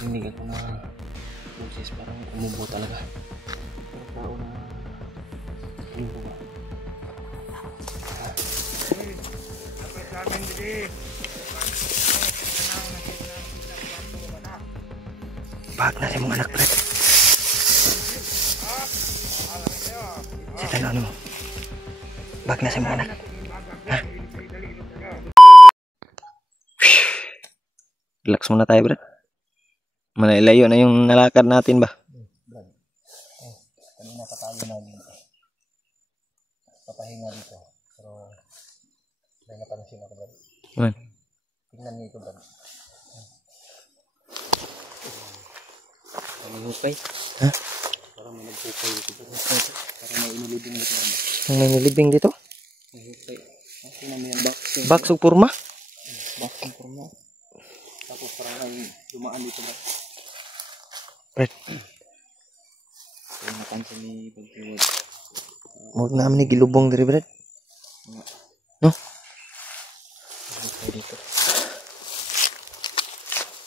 narinig ako na boses, parang umubo talaga. Yung tao na limbo ba? Bag na si mga anak pre. Sitan ano mo? Bag na si mga anak. Ha? Relax muna tayo bro. Malalayo na yung nalakad natin ba? Kanina pa tayo papahinga dito. Pero may napansin ako bro. Tingnan niyo ito bro. May hukay. Ha? Parang may nagpupay dito. Parang may inilibing dito. May nilibing dito? May hukay. Tingnan mo yung box. Box o purma? Box o purma. Tapos parang may dumaan dito ba? Brad. Yung napansin ni Pagkiwag. Huwag namin ni gilubong dari Brad. No? Hukay dito.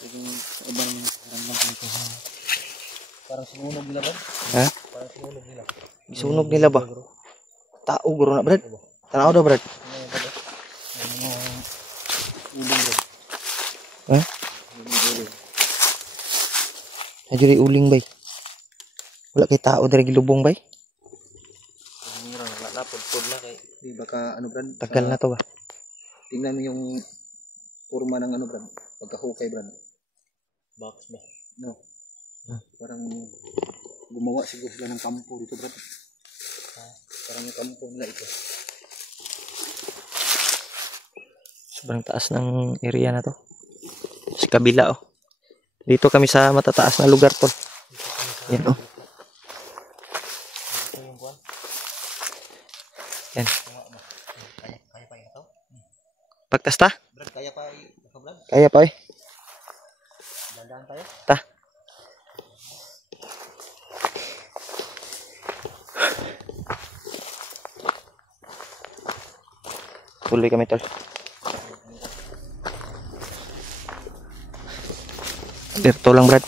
Yung iba naman parang dito. Parang sinunog nila ba? Ha? Parang sinunog nila. Sinunog nila ba? Tao guro na Brad. Tanaw daw Brad. Uling Brad. Ha? Ajuri uling bay. Wala kay tao dari gilubong bay. Mira wala na pud na kay di baka ano Brad. Tagal na to ba? Tingnan mo yung forma ng ano Brad. Pagkahukay Brad. Box ba? No. Parang gumawa siguro sila ng kampo dito Brad. Parang yung kampo nila ito. Sobrang taas ng area na to. Sa kabila oh. Dito kami sa matataas na lugar tol. Yan oh. Yan. Kaya pa ito? Pagtas ta? Brad, kaya pa ito Brad? Kaya pa eh. Dandaan tayo? Ta. Tuloy kami tol. Dito lang Brad.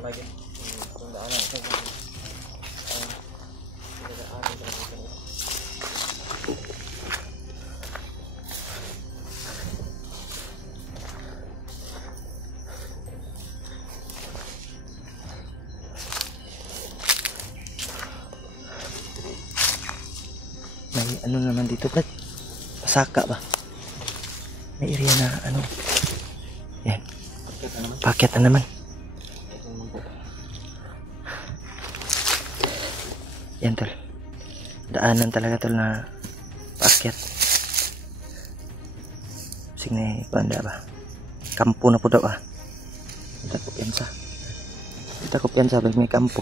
Lagi tundaan sa may ano naman dito Brad, pasaka ba, may area na ano yan, paket na naman. Yan tol, daanan talaga tol na paakyat. Sige banda ba, kampo na po daw ah. Kita ko piyansa may kampo.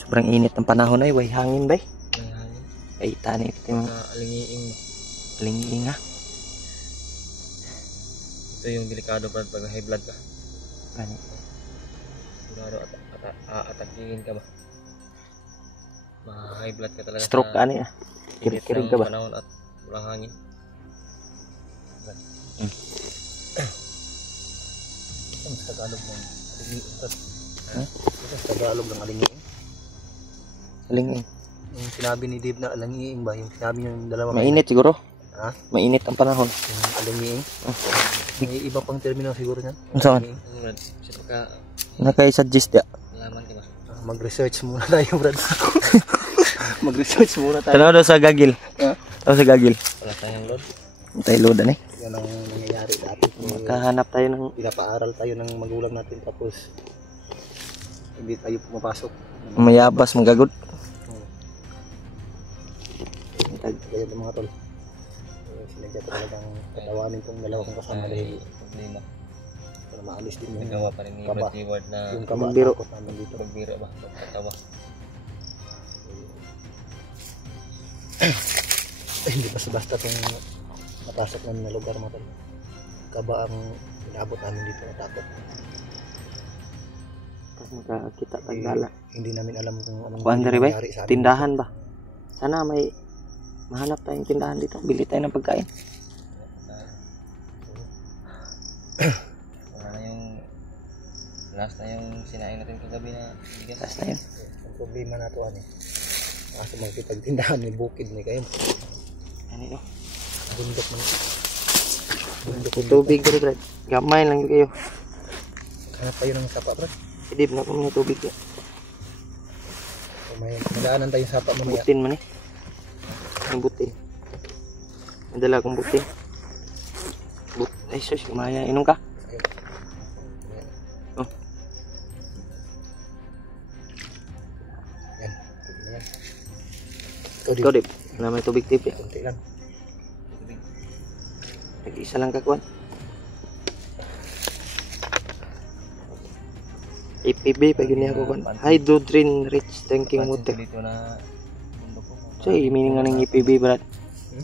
Sobrang init ng panahon ay way hangin bay. Ay tani ito yung alingiing ha. Ito yung delikado pag high blood ka. Ano? Sigurado atakihin ka ba? Ma-high blood ka talaga. Stroke ka ano ya? Kirig ka ba? Panahon at walang hangin. Ito mas Tagalog ng alingiing. Ito mas Tagalog ng alingiing. Alingiing? Yung sinabi ni Dave na alingiing ba? Yung sinabi yung dalawa. Mainit siguro? Ha? Mainit ang panahon. Yung alingiing? May iba pang termino siguro niyan. Saan? Naka-suggest ya. Mag-research muna tayo, Brad. Mag-research muna tayo. Tanaw daw sa gagil. Tanaw sa gagil. Wala tayong load. Wala tayong load ano eh. Yan ang nangyayari dati. Makahanap tayo ng... Pinapaaral tayo ng magulang natin tapos hindi tayo pumapasok. Mayabas, magagod. Kaya ito mga tol. Sinadya talagang katawanin itong dalawang kasama dahil problema. para maalis din yung Nagawa pa rin ni kaba. Brad na Yung kaba Magbiro. takot namin dito. magbira ba? Pagkatawa. Hindi basta-basta itong napasok namin na lugar mga tol. Kaba ang inabot namin dito, natakot. Tapos magkakita tagdala. Hindi namin alam kung anong Kuan diri ba? nangyari sa amin. Tindahan ba? Sana may mahanap tayong tindahan dito. Bili tayo ng pagkain. Wala na yung last na yung sinain natin kagabi na bigas. Last na yun. Ang problema na ito ano. Kaso magkipagtindahan ni bukid ni kayo. Ano ito? Bundok man. Bundok Yung tubig dito, Brad. Gamay lang yun kayo. Hanap tayo ng sapa, bro. Idib na kung may tubig yun. So, may madaanan tayong sapa mamaya. Butin man eh. Ang butin. Madala akong butin. Ay sus, kumaya. Inom ka? Ayun. Oh. Yan. Tubig na yan. Ikaw Ikaw, Dib. Na may tubig tip eh. Kunti lang. Nag-isa lang kakuan. EPB pag yun ako kuan. Hydrogen rich drinking water. Dito na mundo ko. So, meaning nga ng EPB, Brad.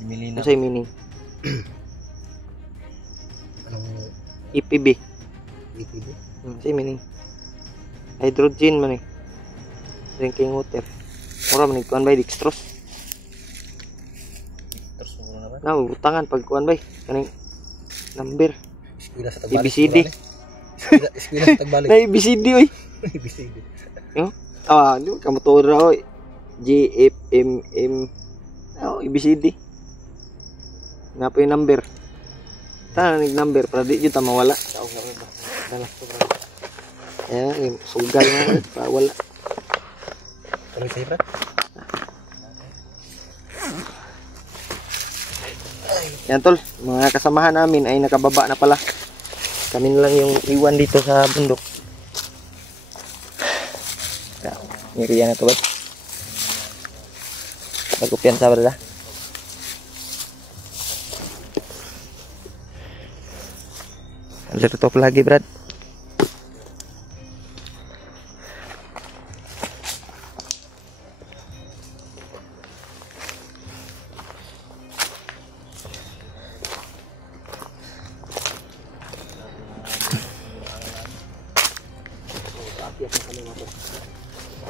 Bimili na. Ano sa'yo meaning? Anong EPB. EPB? Sa'yo meaning? Hydrogen man eh. Drinking water. Mura man kuan ba dextrose? Terus siguro na ba? Na utangan pag kuan ba kaning number. Eskwela sa Tagbalik. ABCD. Eskwela sa Tagbalik. Na ABCD oy. ABCD. Yo. Ah, di ka motora oy. G F M M. Oh, ABCD. Na po yung number. Ta nig number para di jud ta mawala. Sao nga ba? Dala to bro. Eh, sugal na pa wala. Tuloy sa'yo, bro. Yan tol, mga kasamahan namin ay nakababa na pala. Kami na lang yung iwan dito sa bundok. Ngiriyan na to ba? Bagupyan sa brada. Alir top lagi Brad.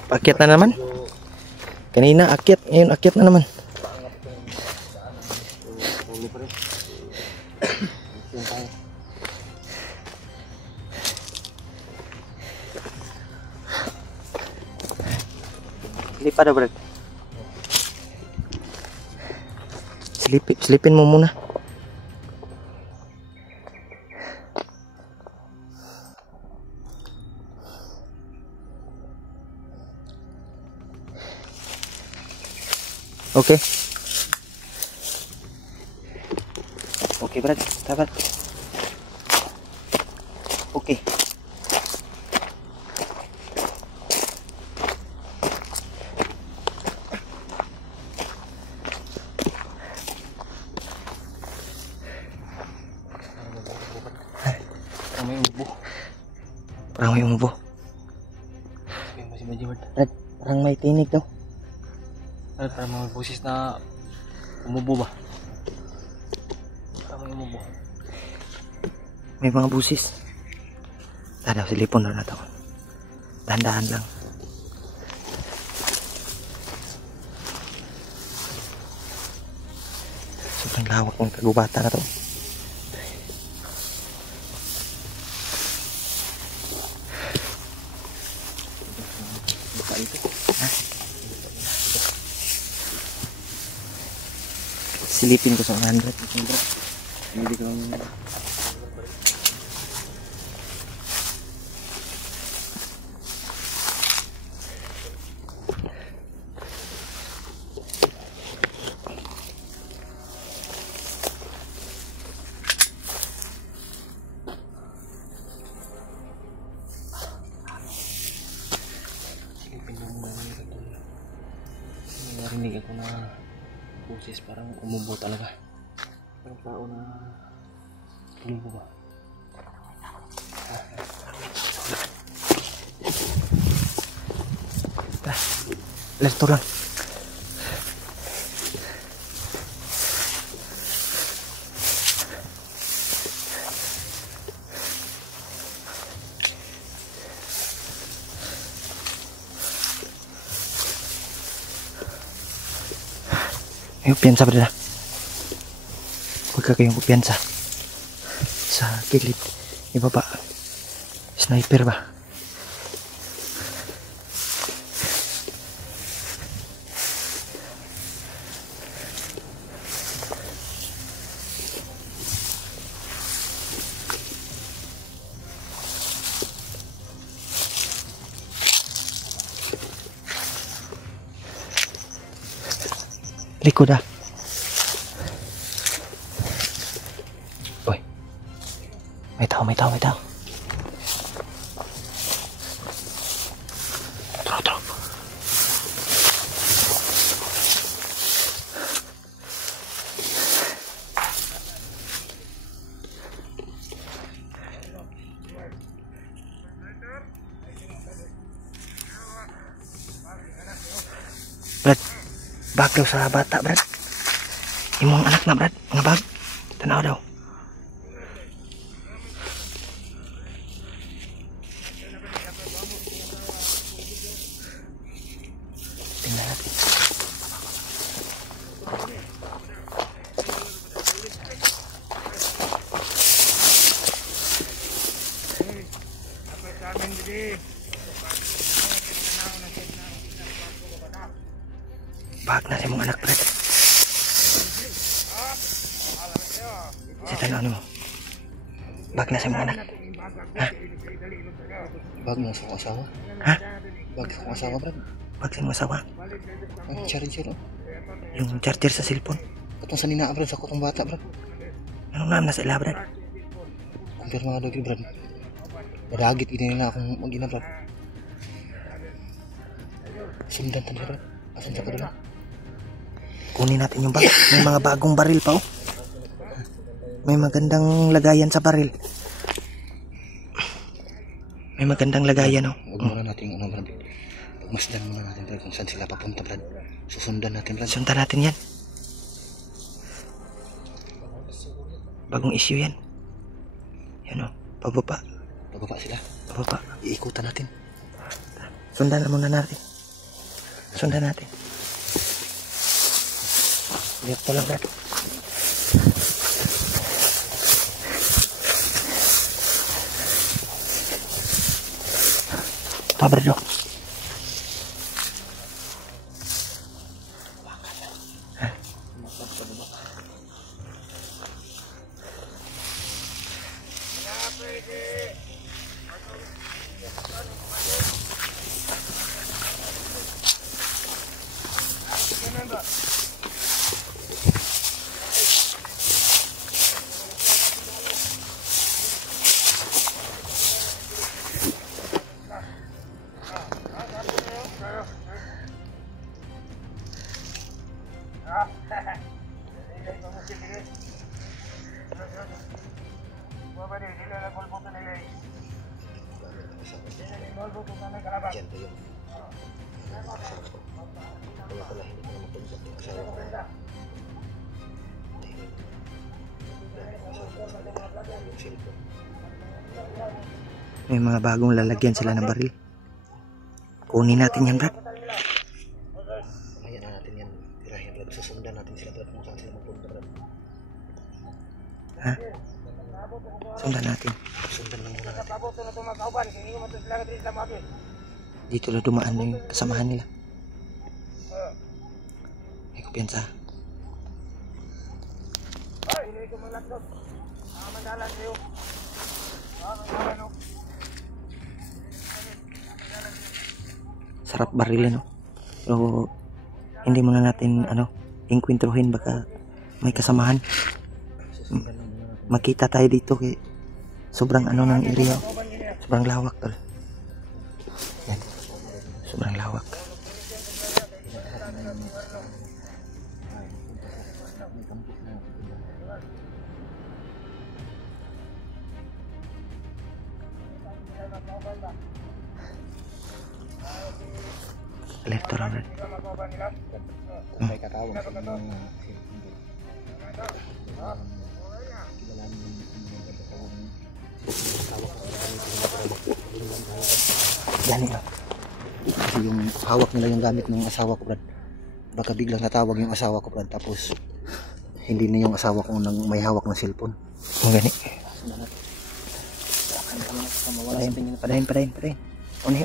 Akyat na naman. Kanina akyat, ngayon akyat na naman. Silipa dah Brad. Selipin mo muna. Oke. Oke, Brad. Sabar. Oke. Parang may umubo. Brad, parang may tinig daw. Ano, parang mga busis na umubo ba? Parang umubo. May mga busis. Tadaw, silipon na nato. Dahan-dahan lang. Sobrang lawak ng kagubatan na to. Silipin ko sa 100. Hindi ko lang narinig ako na boses parang umubo talaga. Parang tao na umubo ba? Alerto lang. May kumpiyansa brad. Huwag ka kayong kumpiyansa. Sa gilid. Ibaba. Sniper ba? Likod ah. Uy. May tao. Tro. Brad, bag daw sa bata, Brad. Imong anak na, Brad. Mga bag. Tanaw daw. Tingnan natin. Bag na sa imong anak, Brad. Sa tanaw ni mo. Bag na sa imong anak. Ha? Bag na sa akong asawa. Ha? Bag sa akong asawa, Brad. Bag sa imong asawa. Ang charger, oh. Yung charger sa cellphone. Katong sa nina, Brad, sa kutong bata, Brad. Anong naam na sa ila, Brad? Kumpirmado gyud, Brad. Madagit gini nila akong mag-ina, Brad. Sundan tani, Brad. Asan sa kadula? Kunin natin yung bag. May mga bagong baril pa, oh. May magandang lagayan sa baril. May magandang lagayan, oh. Huwag muna natin, ano, Brad. Pagmasdan muna natin, Brad, kung saan sila papunta, Brad. Susundan natin, Brad. Sundan natin yan. Bagong issue yan. Yan, oh. Pababa. Pababa sila. Pababa. Iikutan natin. Sundan na muna natin. Sundan natin. Lihat ko lang, Brad. Ito, Brad, oh. Diyan po yun. Kaya pala hindi ko na mapunta yung asawa ko. Yung cellphone. May mga bagong lalagyan sila ng baril. Kunin natin yan, Brad. Mamaya na natin yan. Tirahin, Brad. Susundan natin sila, Brad, kung saan sila mapunta, Brad. Ha? Sundan natin. Sundan lang muna natin. Dito na dumaan na yung kasamahan nila. May kumpiyansa. Sarap barilin, no? Pero hindi muna natin inkwentruhin, baka may kasamahan. Makita tayo dito kay sobrang ng area. Sobrang lawak, tol. Yan. Sobrang lawak. Alerto lang, Brad. Kung may katawag sa mga kilalanin yung katawag mo. Tawag ko Gani lang. kasi yung hawak nila yung gamit ng asawa ko, Brad. Baka biglang natawag yung asawa ko, Brad, tapos hindi na yung asawa ko nang may hawak ng cellphone. Gani. Padahin. Uni.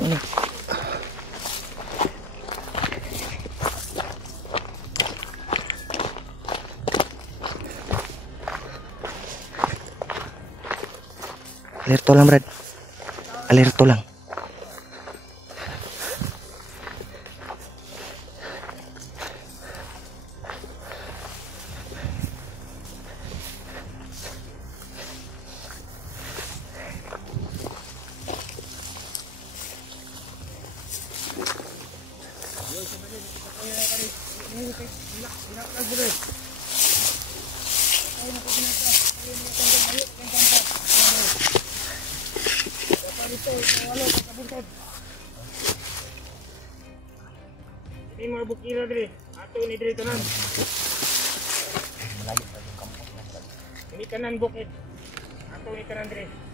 Alerto lang, Brad. Alerto lang. Ini mga bukira dire. Ato ni dire tanan. Ini kanan bukid. Ato ni kanan dire.